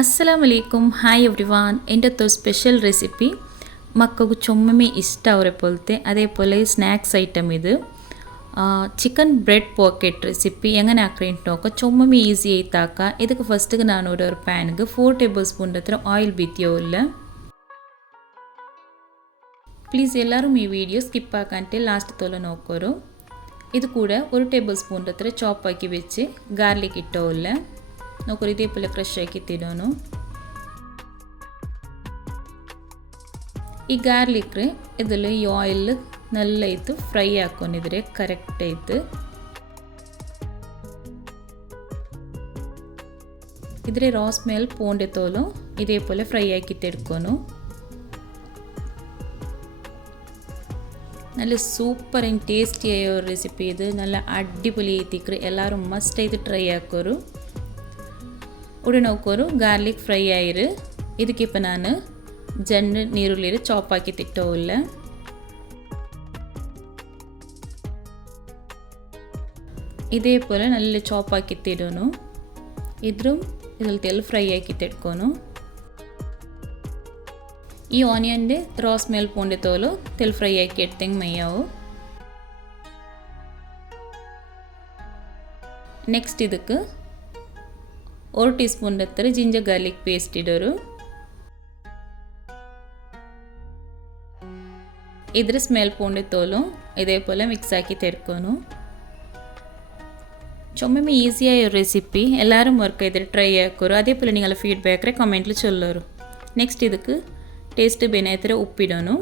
అస్సలం hi everyone ఎంటతో special recipe మొక్కకు చొమ్మమే ఇష్ట అవరేపోతే అదే పోలే స్నాక్స్ ఐటమ్ ఇది chicken bread pocket recipe ఎంగన ఆక్రింటోక చొమ్మమే easy అయితాక ఇది ఫస్ట్ నానోడర్ ప్యాన్కి ఫోర్ టేబుల్ స్పూన్ హత్ర ఆయిల్ బీత్యో ఇల్ల please ఎల్లారూ me video skip ఆకంటే last తోల నోకరు ఇది కూడా ఒక టేబుల్ స్పూన్ హత్ర చాప్ ఆకి వచ్చి గార్లిక్ ఇట్టో ఇల్లే நொக்கரி தீப்பில் ஃப்ரெஷ்ஷாக்கி திடணும் ஈ கார்லிக் இதில் ஈ ஆயில் நல்லாயித்து ஃப்ரை ஆக்கணும் இதில் கரெக்டாயித்து இதில் ரோஸ் மேல் பூண்டு தோலும் இதே போல் ஃப்ரை ஆக்கிட்டு எடுக்கணும் நல்ல சூப்பர் அண்ட் டேஸ்டியாக ஒரு ரெசிபி இது நல்ல அடிப்பொலி ஏற்றிக்கிற எல்லோரும் மஸ்ட் இது ட்ரை ஆக்கோரும் ಉಡ ಗಾರ್ಲಿಕ್ ಫ್ರೈ ಆಯಿರು ಇದಕ್ಕೆ ಇಪ್ಪ ನಾನು ಜನ್ ನೀರುಳ್ಳಿರು ಚಾಪ್ ನಲ್ಲಿ ಚಾಪ್ ಹಾಕಿ ತಿಡೋನು ಇದ್ರು ಇದ್ರಲ್ಲಿ ತೆಲ್ ಫ್ರೈ ಹಾಕಿ ತಿಟ್ಕೊನು ಈ ಆನಿಯ ಮೇಲೆ ಪೂಂಡೆ ತೋಲು ತೆಲ್ ಫ್ರೈ ಹಾಕಿ ಎತ್ತೇ ಮೈಯಾವು ನೆಕ್ಸ್ಟ್ ಇದಕ್ಕೆ ഒരു ടീസ്പൂണിൻ്റെ അത്ര ജിഞ്ചർ ഗാർലിക് പേസ്റ്റ് ഇടരു ഇതിൽ സ്മെൽ പൂണ്ടി തോലും ഇതേപോലെ മിക്സാക്കി തെടുക്കുന്നു ചുമ്മ ഈസി ആയ ഒരു റെസിപ്പി എല്ലാവരും വർക്ക് ചെയ്തിട്ട് ട്രൈ ആക്കുറു അതേപോലെ നിങ്ങളുടെ ഫീഡ്ബാക്കറെ കമൻറ്റിൽ ചൊല്ലൂ നെക്സ്റ്റ് ഇതുക്ക് ടേസ്റ്റ് ബിനത്ര ഉപ്പിടണു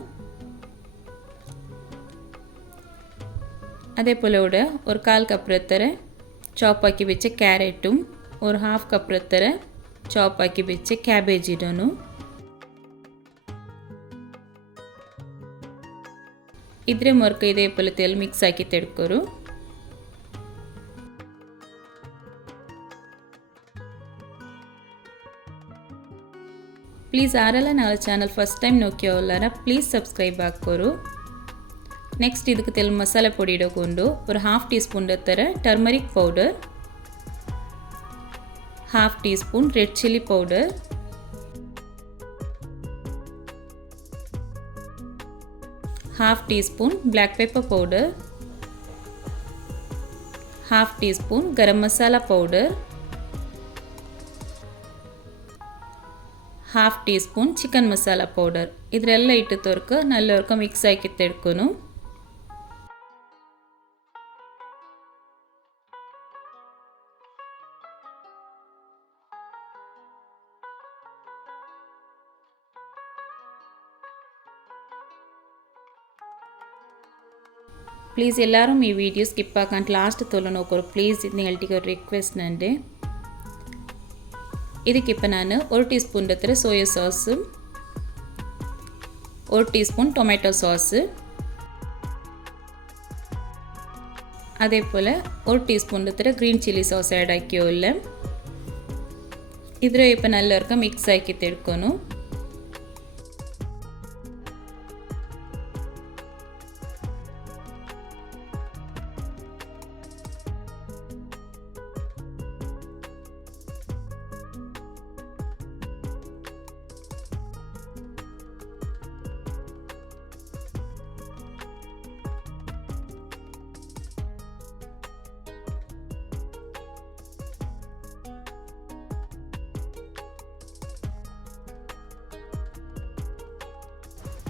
അതേപോലെ ഇവിടെ ഒരു കാൽ കപ്പ് എത്ര ചോപ്പാക്കി വെച്ച കാരറ്റും ಒಂದು ಹಾಫ್ ಕಪ್ರ ಥರ ಚಾಪ್ ಹಾಕಿ ಬಿಚ್ಚಿ ಕ್ಯಾಬೇಜ್ ಇಡೋನು ಇದ್ರೆ ಮರಕೈದೇ ಪಲ್ ತೆಲ್ ಮಿಕ್ಸ್ ಹಾಕಿ ತೆಡ್ಕೊಡು ಪ್ಲೀಸ್ ಯಾರಲ್ಲ ನಮ್ಮ ಚಾನಲ್ ಫಸ್ಟ್ ಟೈಮ್ ನೋಕಿಯೋಲ್ಲಾರ ಪ್ಲೀಸ್ ಸಬ್ಸ್ಕ್ರೈಬ್ ಹಾಕ್ಕೊರು ನೆಕ್ಸ್ಟ್ ಇದಕ್ಕೆ ತೆಲು ಮಸಾಲೆ ಪೊಡಿ ಇಡಿಕೊಂಡು ಒಂದು ಹಾಫ್ ಟೀ ಸ್ಪೂನ್ರ ಥರ turmeric powder half teaspoon red chilli powder half teaspoon black paper powder half teaspoon garam masala powder half teaspoon chicken masala powder இதெல்லாம் இட்டு தோறக்கு நல்லவருக்கும் மிக்ஸ் ஆக்கி தெடுக்கணும் ப்ளீஸ் எல்லாரும் மீ வீடியோ ஸ்கிப் ஆக்கான் லாஸ்ட்டு தொல்ல நோக்கிறோம் ப்ளீஸ் நீங்கள்கிட்ட ஒரு ரிக்வெஸ்ட் நண்டு இதுக்கு இப்போ நான் ஒரு டீஸ்பூன் இருக்கிற சோயா சாஸு ஒரு டீஸ்பூன் டொமேட்டோ சாஸு அதே போல் ஒரு டீஸ்பூன் இருக்கிற க்ரீன் சில்லி சாஸ் ஆட் ஆக்கியோ இல்லை இதில் இப்போ நல்லா இருக்க மிக்ஸ் ஆக்கி தெடுக்கணும்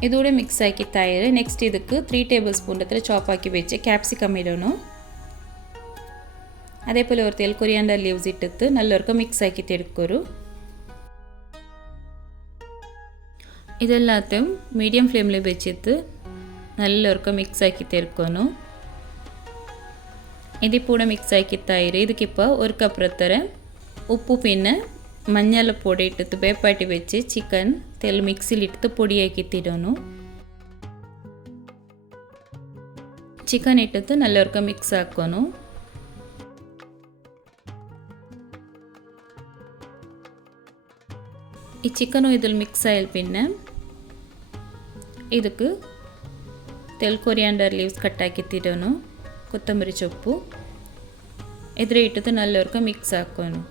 இதோட மிக்ஸ் ஆக்கி தயிர் நெக்ஸ்ட் இதுக்கு த்ரீ டேபிள் ஸ்பூன் இடத்துல சாப் ஆக்கி வச்சு கேப்சிகம் இடணும் அதே போல் ஒரு தெல் கொரியாண்டர் லீவ்ஸ் இட்டுத்து நல்லொருக்கும் மிக்ஸ் ஆக்கி தெடுக்கொரு இது எல்லாத்தையும் மீடியம் ஃப்ளேமில் வச்சுட்டு நல்லொருக்கும் மிக்ஸ் ஆக்கி தெருக்கணும் இது இப்போ மிக்ஸ் ஆக்கி தயிர் இதுக்கு இப்போ உப்பு பின்ன மஞ்சளை போட்டுட்டு துவேப்பாட்டி வச்சு சிக்கன் தெல் மிக்சியில் எடுத்து பொடியாக்கித்திடணும் சிக்கன் இட்டு நல்லா மிக்ஸ் ஆக்கணும் சிக்கனும் இதில் மிக்ஸ் ஆயில் பின்ன இதுக்கு தெல் கொரியாண்டர் லீவ்ஸ் கட்டாக்கித்திடணும் கொத்தமல்லி சொப்பு எதிரிட்டு நல்லா இருக்க மிக்ஸ் ஆக்கணும்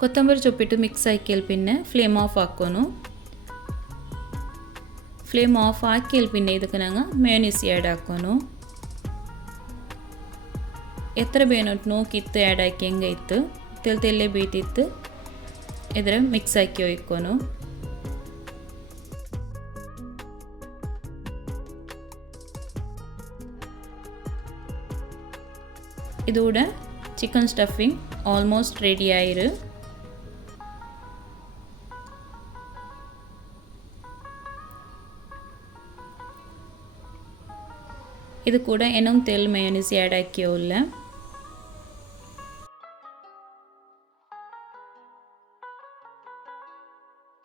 കൊത്തമ്പരി ചുപ്പിട്ട് മിക്സ് ആക്കിയാൽ പിന്നെ ഫ്ലെയിം ഓഫ് ആക്കുന്നു ഫ്ലെയിം ഓഫ് ആക്കിയാൽ പിന്നെ ഇതൊക്കെ ഞങ്ങൾ മയോനീസ് ആഡ് ആക്കുന്നു എത്ര വേണോട്ട് നോക്കിത്ത് ആഡ് ആക്കിയെങ്ക ഇത്ത് തെല് തെല്ലേ ബീറ്റിത്ത് ഇതര മിക്സ് ആക്കി വയ്ക്കുന്നു ഇതോടെ ചിക്കൻ സ്റ്റഫിംഗ് ഓൾമോസ്റ്റ് റെഡി ആയിരുന്നു இது கூட இன்னும் தெல் மயோனிஸ் ஆட் ஆக்கியோ இல்லை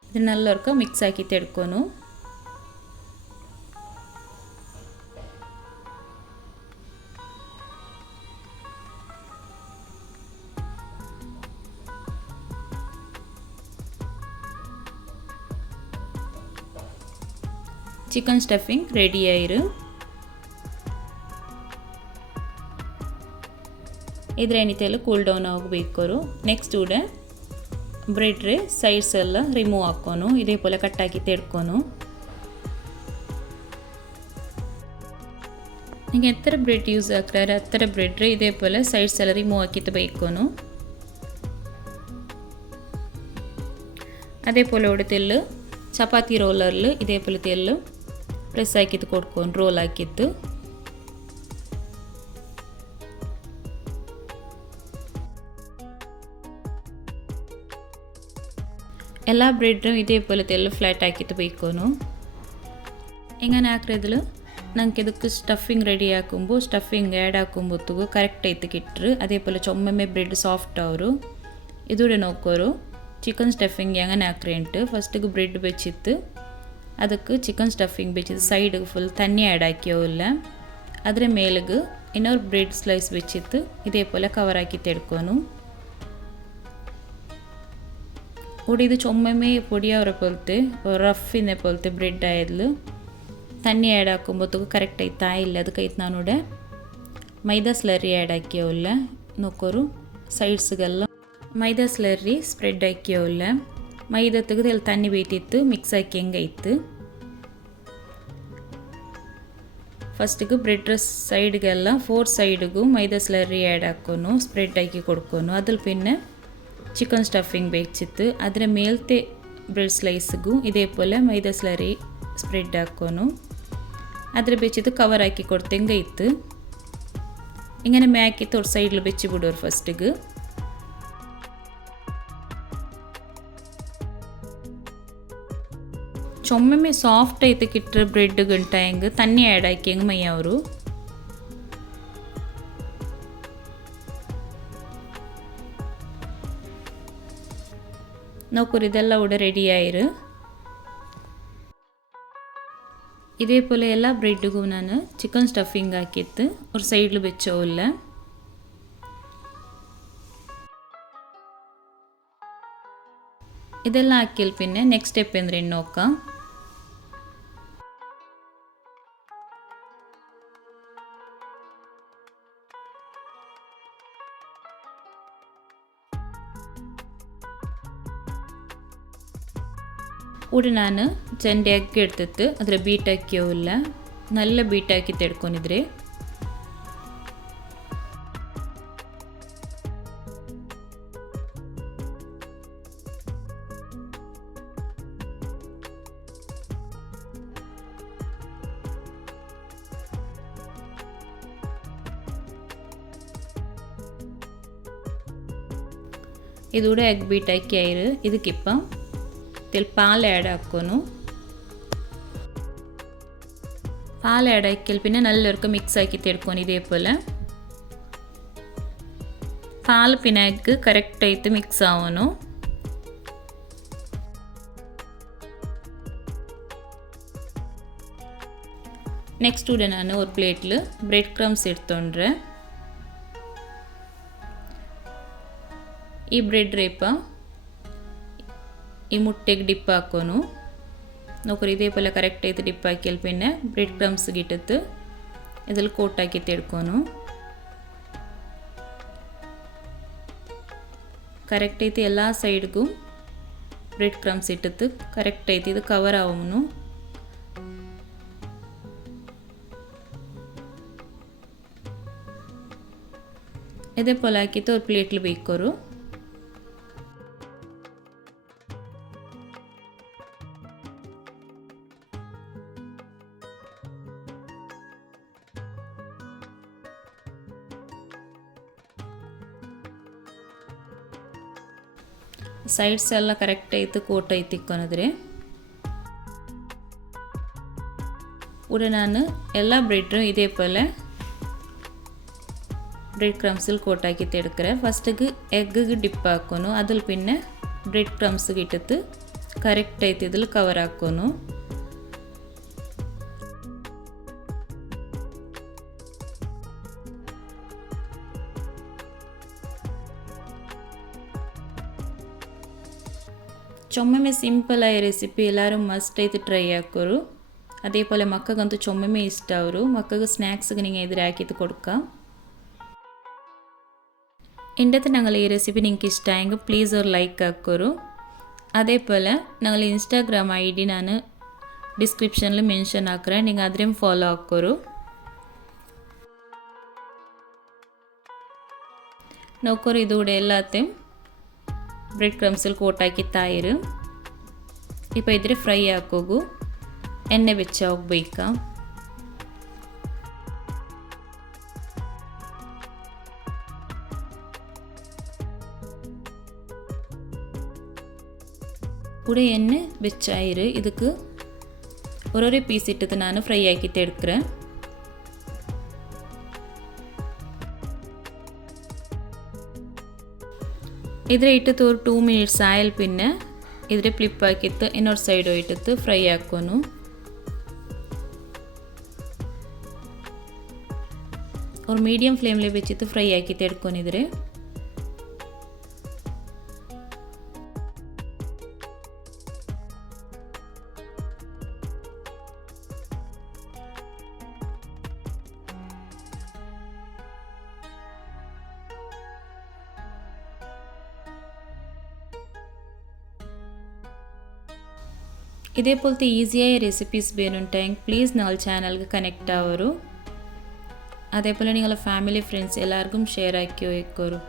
இது நல்லா இருக்கும் மிக்ஸ் ஆக்கி தெடுக்கணும் சிக்கன் ஸ்டஃபிங் ரெடி ಇದ್ರ ಏನಿತ್ತೆಲ್ಲ cool down ಆಗಬೇಕೋರು next bread ಬ್ರೆಡ್ರೆ sides ಎಲ್ಲ ರಿಮೂವ್ ಹಾಕೋನು ಇದೇ ಪೋಲೆ ಕಟ್ ಹಾಕಿ ತೆಡ್ಕೊನು ನಿಮಗೆ ಎತ್ತರ ಬ್ರೆಡ್ ಯೂಸ್ ಹಾಕ್ತಾರೆ ಹತ್ತರ ಬ್ರೆಡ್ ಇದೇ ಪೋಲೆ ಸೈಡ್ಸ್ ಎಲ್ಲ ರಿಮೂವ್ ಹಾಕಿತ್ತು ಬೇಕೋನು ಅದೇ ಪೋಲೆ ಉಡೆತೆ ಚಪಾತಿ ರೋಲರ್ ಇದೇ ಪೋಲೆ ತೆಲ್ಲು ಪ್ರೆಸ್ ಹಾಕಿದ್ದು ಕೊಡ್ಕೊಂಡು ರೋಲ್ ಹಾಕಿದ್ದು எல்லா பிரெட்டும் இதே போல் தெல்ல ஃப்ளாட் ஆக்கிட்டு போய்க்கணும் எங்கே ஆக்கிறதுல நாங்கள் எதுக்கு ஸ்டஃபிங் ரெடி ஆக்கும்போ ஸ்டஃபிங் ஆட் ஆக்கும்போத்துக்கு கரெக்டாக எடுத்துக்கிட்டு அதே போல் சொம்மமே பிரெட் சாஃப்டாக வரும் இதோட நோக்கரும் சிக்கன் ஸ்டஃபிங் எங்கே ஆக்குறேன்ட்டு ஃபஸ்ட்டுக்கு பிரெட் வச்சுட்டு அதுக்கு சிக்கன் ஸ்டஃபிங் வச்சுட்டு சைடுக்கு ஃபுல் தண்ணி ஆட் ஆக்கியோ இல்லை அதில் மேலுக்கு இன்னொரு பிரெட் ஸ்லைஸ் வச்சுட்டு இதே போல் கவர் ஆக்கி எடுக்கணும் ഒടിയത് ചുമ്മമേ പൊടിയാവുന്ന പോലത്തെ റഫിനെ പോലത്തെ ബ്രെഡ് ആയതിൽ തന്നി ആഡാക്കുമ്പോഴത്തേക്ക് കറക്റ്റായി തായില്ല അത് കഴിഞ്ഞാണൂടെ മൈദ സ്ലറി ആഡാക്കിയോല്ല നോക്കൊരു സൈഡ്സുകളെല്ലാം മൈദ സ്ലറി സ്പ്രെഡ് ആക്കിയോല്ല മൈദത്തേക്ക് ഇതിൽ തന്നി വീട്ടിത്ത് മിക്സ് ആക്കിയും കഴിത്ത് ഫസ്റ്റ് ബ്രെഡ് സൈഡുകളെല്ലാം ഫോർ സൈഡും മൈദ സ്ലറി ആഡാക്കണം സ്പ്രെഡ് ആക്കി കൊടുക്കണം അതിൽ പിന്നെ ಚಿಕನ್ ಸ್ಟಫಿಂಗ್ ಬೇಕಿತ್ತು ಅದರ ಮೇಲ್ತೆ ಬ್ರೆಡ್ ಸ್ಲೈಸ್ಗೂ ಇದೇ ಪೋಲೆ ಮೈದ ಸ್ಲರಿ ಸ್ಪ್ರೆಡ್ ಹಾಕೋನು ಅದರ ಬೆಚ್ಚಿದ್ದು ಕವರ್ ಹಾಕಿ ಕೊಡ್ತೆಂಗ ಇತ್ತು ಹಿಂಗೆ ಮ್ಯಾಕಿ ತೋರ್ ಸೈಡ್ಲು ಬೆಚ್ಚಿ ಬಿಡೋರು ಫಸ್ಟಿಗೆ ಚೊಮ್ಮೆಮ್ಮೆ ಸಾಫ್ಟ್ ಐತೆ ಕಿಟ್ರೆ ಬ್ರೆಡ್ ಗಂಟ ಹೆಂಗೆ ತನ್ನಿ ಆ್ಯಡ್ ಹಾಕಿ ಹೆಂಗೆ ಮೈ ಅವರು நோக்கூர் இதெல்லாம் விட ரெடி ஆயிரு இதே போல் எல்லா பிரெட்டுக்கும் நான் சிக்கன் ஸ்டஃபிங் ஆக்கிட்டு ஒரு சைடில் வச்சோ இல்லை இதெல்லாம் ஆக்கியல் பின்ன நெக்ஸ்ட் ஸ்டெப் என்ன நோக்கம் ಉಡೆ ನಾನು ಚಂಡಿ ಅಕ್ಕಿ ಇಡ್ತಿತ್ತು ಅದರ ಬೀಟ್ ಅಕ್ಕಿಯೋ ಇಲ್ಲ ನಲ್ಲ ಬೀಟ್ ಅಕ್ಕಿ ತೆಡ್ಕೊಂಡಿದ್ರೆ இதோட எக் பீட் ஆக்கி ஆயிரு இதுக்கு இப்போ ഇതിൽ പാൽ ആഡ് ആക്കുന്നു പാൽ ആഡ് ആക്കിയാൽ പിന്നെ നല്ലവർക്ക് മിക്സ് ആക്കി തെടുക്കുന്നു ഇതേപോലെ പാൽ പിന്നെ കറക്റ്റായിട്ട് മിക്സ് ആവുന്നു நெக்ஸ்ட் உட நான் ஒரு பிளேட்டில் பிரெட் க்ரம்ஸ் எடுத்துன்றேன் இ பிரெட் ரேப்பா ഈ മുട്ടേക്ക് ഡിപ്പാക്കുന്നു നോക്കൂ ഇതേപോലെ കറക്റ്റ് ആയിട്ട് ഡിപ്പാക്കിയാൽ പിന്നെ ബ്രെഡ് ക്രംസ് കിട്ടത്ത് ഇതിൽ കോട്ടാക്കി തെടുക്കുന്നു കറക്റ്റ് ആയിട്ട് എല്ലാ സൈഡിക്കും ബ്രെഡ് ക്രംസ് ഇട്ടത്ത് കറക്റ്റ് ആയിട്ട് ഇത് കവർ ആവുന്നു இதே போலாக்கிட்டு ஒரு பிளேட்டில் வைக்கிறோம் ಸೈಡ್ಸ್ ಎಲ್ಲ ಕರೆಕ್ಟ್ ಐತಿ ಕೋಟ್ ಐತಿ ಕೊನದ್ರಿ ಉರೆ ನಾನು ಎಲ್ಲ ಬ್ರೆಡ್ ಇದೇ ಪಲ್ಲ ಬ್ರೆಡ್ ಕ್ರಮ್ಸಲ್ಲಿ ಕೋಟ್ ಹಾಕಿ ತೆಡ್ಕ್ರೆ ಫಸ್ಟ್ಗೆ ಎಗ್ಗಿಗೆ ಡಿಪ್ ಹಾಕೋನು ಅದ್ರ ಪಿನ್ನೆ ಬ್ರೆಡ್ ಕ್ರಮ್ಸ್ಗೆ ಇಟ್ಟತ್ತು ಕರೆಕ್ಟ್ ಐತಿ ಇದ್ರಲ್ಲಿ ಕವರ್ ಹಾಕೋನು ಚೊಮ್ಮೆಮೆ ಸಿಂಪಲ್ ಆಯ ರೆಸಿಪಿ ಎಲ್ಲರೂ ಮಸ್ಟ್ ಐತೆ ಟ್ರೈ ಮಕ್ಕಗಂತೂ ಆಕರು ಅದೇಪೋಲ್ ಮಕ್ಕಳಿಗೆ ನಿಂಗೆ ಇಷ್ಟು ಹಾಕಿದ್ದು ಕೊಡ್ಕ ನೀವು ಎದುರಾಕಿತ್ತು ಈ ರೆಸಿಪಿ ನಿಂಗೆ ಇಷ್ಟ ಹೆಂಗೆ ಪ್ಲೀಸ್ ಅವ್ರು ಲೈಕ್ ಪೋಲ ಅದೇಪೋಲ್ ಇನ್ಸ್ಟಾಗ್ರಾಮ್ ಐಡಿ ನಾನು ಡಿಸ್ಕ್ರಿಪ್ಷನಲ್ಲಿ ಮೆನ್ಷನ್ ಹಾಕ್ರೆ ನೀವು ಅದ್ರೇಮ್ ಫಾಲೋ ನೌಕರು ಇದು ಉಡೆ ಎಲ್ಲ ಬ್ರೆಡ್ ಕ್ರಮ್ಸಲ್ಲಿ ಕೋಟಾಕಿ ತಾಯಿರು ಇಪ್ಪ ಇದ್ರೆ ಫ್ರೈ ಹಾಕೋಗು ಎಣ್ಣೆ ಬೆಚ್ಚ ಹೋಗ್ಬೇಕ கூட எண்ணெய் வெச்சாயிரு இதுக்கு ஒரு ஒரு பீஸ் இட்டு நான் ஃப்ரை ஆக்கிட்டு எடுக்கிறேன் ഇതിൽ ഇട്ട് തൂർ ടു മിനിറ്റ്സ് ആയാൽ പിന്നെ ഇതിൽ ഫ്ലിപ്പാക്കിത്ത് ഇന്നോർ സൈഡ് ഇട്ടിത്ത് ഫ്രൈ ആക്കുന്നു ഒരു മീഡിയം ഫ്ലെയിമിൽ വെച്ചിട്ട് ഫ്രൈ ആക്കിയിട്ട് എടുക്കുന്നു ഇതിൽ ഇതേപോലത്തെ ഈസി ആയ റെസിപ്പീസ് വേണുണ്ടെങ്കിൽ പ്ലീസ് നിങ്ങൾ ചാനൽ കണക്ട് ആവരു അതേപോലെ നിങ്ങളെ ഫാമിലി ഫ്രണ്ട്സ് എല്ലാവർക്കും ഷെയർ ആക്കി വയ്ക്കൊരു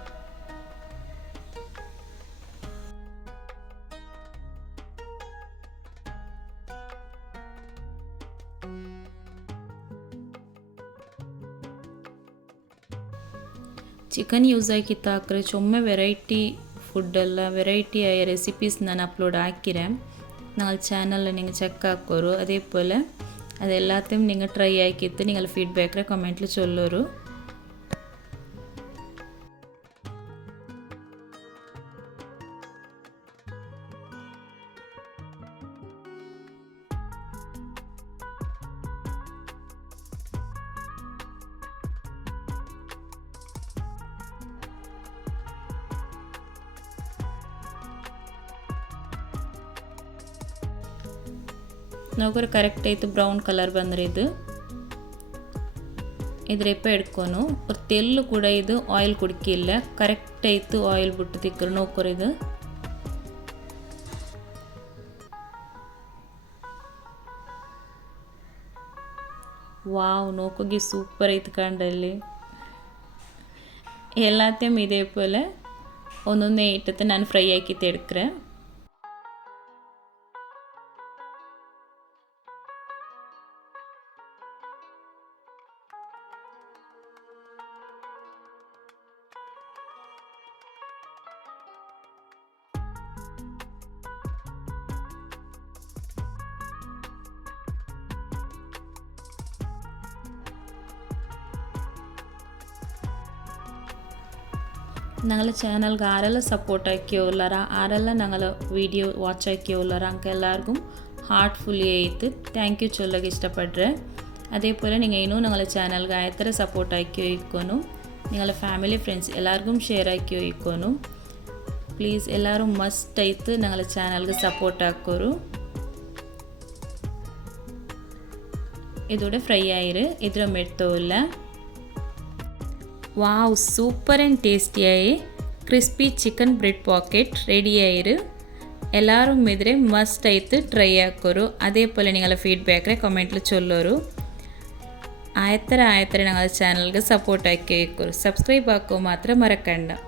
ചിക്കൻ യൂസ് ആക്കി താക്കറി ചുമ്മ വെറൈറ്റി ഫുഡെല്ലാം വെറൈറ്റി ആയ റെസിപ്പീസ് ഞാൻ അപ്ലോഡ് ആക്കിരേ நாங்கள் சேனலில் நீங்கள் செக் ஆக்கோரு அதே போல் அது எல்லாத்தையும் நீங்கள் ட்ரை ஆக்கிட்டு நீங்கள் ஃபீட்பேக்கில் கமெண்ட்டில் சொல்லுறோம் ನೌಕರ ಕರೆಕ್ಟ್ ಆಯಿತು ಬ್ರೌನ್ ಕಲರ್ ಬಂದರೆ ಇದು ಇದ್ರೆಪ್ಪ ಇಟ್ಕೋನು ತೆಲ್ಲು ಕೂಡ ಇದು ಆಯಿಲ್ ಇಲ್ಲ ಕರೆಕ್ಟ್ ಆಯ್ತು ಆಯಿಲ್ ಬಿಟ್ಟು ತಿಕ್ಕರು ನೋಕರ್ ಇದು ವಾವ್ ನೋಕೋಗಿ ಸೂಪರ್ ಐತ್ ಕಂಡಲ್ಲಿ ಎಲ್ಲ ಟೈಮ್ ಇದೇ ಪೋಲೆ ಒಂದೊಂದೇ ಇಟ್ಟತ್ತೆ ನಾನು ಫ್ರೈ ಆಕಿತ್ತು ತೆಡ್ಕ್ರೆ நாங்கள் சேனலுக்கு ஆரெல்லாம் சப்போர்ட் ஆக்கிய உள்ளாரா ஆரெல்லாம் நாங்கள் வீடியோ வாட்ச் ஆக்கிய உள்ளாரா அங்கே எல்லாருக்கும் ஹார்ட்ஃபுல்லி ஏற்று தேங்க்யூ சொல்ல இஷ்டப்படுறேன் அதே போல் நீங்கள் இன்னும் நாங்கள் சேனலுக்கு எத்தனை சப்போர்ட் ஆக்கி வைக்கணும் நீங்கள் ஃபேமிலி ஃப்ரெண்ட்ஸ் எல்லாருக்கும் ஷேர் ஆக்கி வைக்கணும் ப்ளீஸ் எல்லோரும் மஸ்ட் ஐத்து நாங்கள் சேனலுக்கு சப்போர்ட் ஆக்கோரும் ஃப்ரை ஆயிரு இதில் மெட்டோ wow super and டேஸ்டியாயி crispy chicken bread packet ready ஆயிரு எல்லாரும் மெதிரே மஸ்ட் ஐத்து ட்ரை ஆக்கோரு அதே போல் நீங்கள ஃபீட்பேக்கில் கமெண்ட்டில் சொல்லோரு ஆயத்திர ஆயத்திர நாங்கள் சேனலுக்கு சப்போர்ட் ஆக்கி வைக்கோரு சப்ஸ்கிரைப் ஆக்கோ மாத்திரம் மறக்கண்டாம்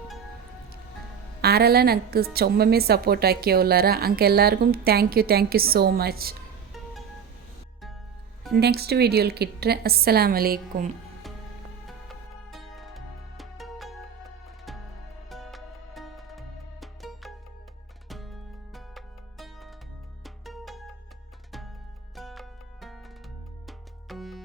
ஆரெல்லாம் எனக்கு சொம்பமே சப்போர்ட் ஆக்கி உள்ளாரா அங்கே எல்லாருக்கும் thank you thank you so much next வீடியோவில் கிட்ட அஸ்லாம் வலைக்கும் thank you